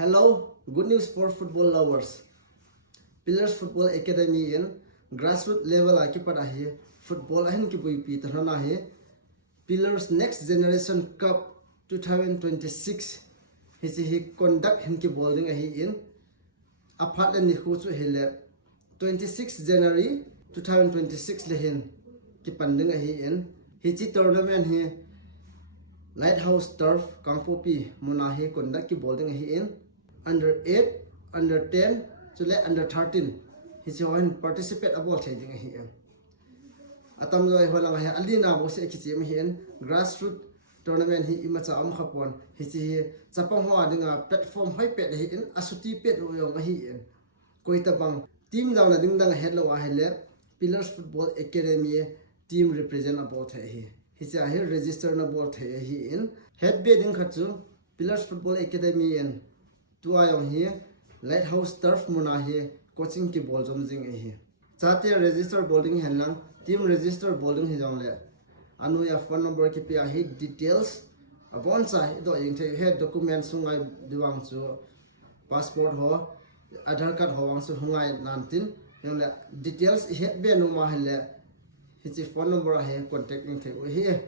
Hello, good news for football lovers. Pillars Football Academy in grassroots level akipat ahi football ahin ki bui pi tanana he Pillars Next Generation Cup 2026 hi conduct hin ki bowling ahi in aphat ni khu chu hele 26 January 2026 le hin ki panding ahi in hi chi tournament hi Lighthouse turf Kangpopi munahi conduct ki bowling ahi in under 8 under 10 chule under 13 hi join participate about thading hi atam loi holang hi alina bo se kichim hi grassroots tournament hi imacha am khapon hi chi chapang ho adinga platform hoi pet hi in asuti pet ro yong hi koita bang team dawn ading dang head lo wa hele Pillars Football Academy team represent about hi cha hi register na ball the hi in head bedding khachu Pillars Football Academy in tu ayong hi Lighthouse turf muna hi coaching ki ball jom jing hi Chate register bowling henlang team register bowling hi jong le anu ya phone number ki pia hi details abon cha do ying the he document sungai diwang chu passport ho Aadhaar card ho wang su hungai nantin yong le details he be no ma hele hi chi phone number he contact ing the hi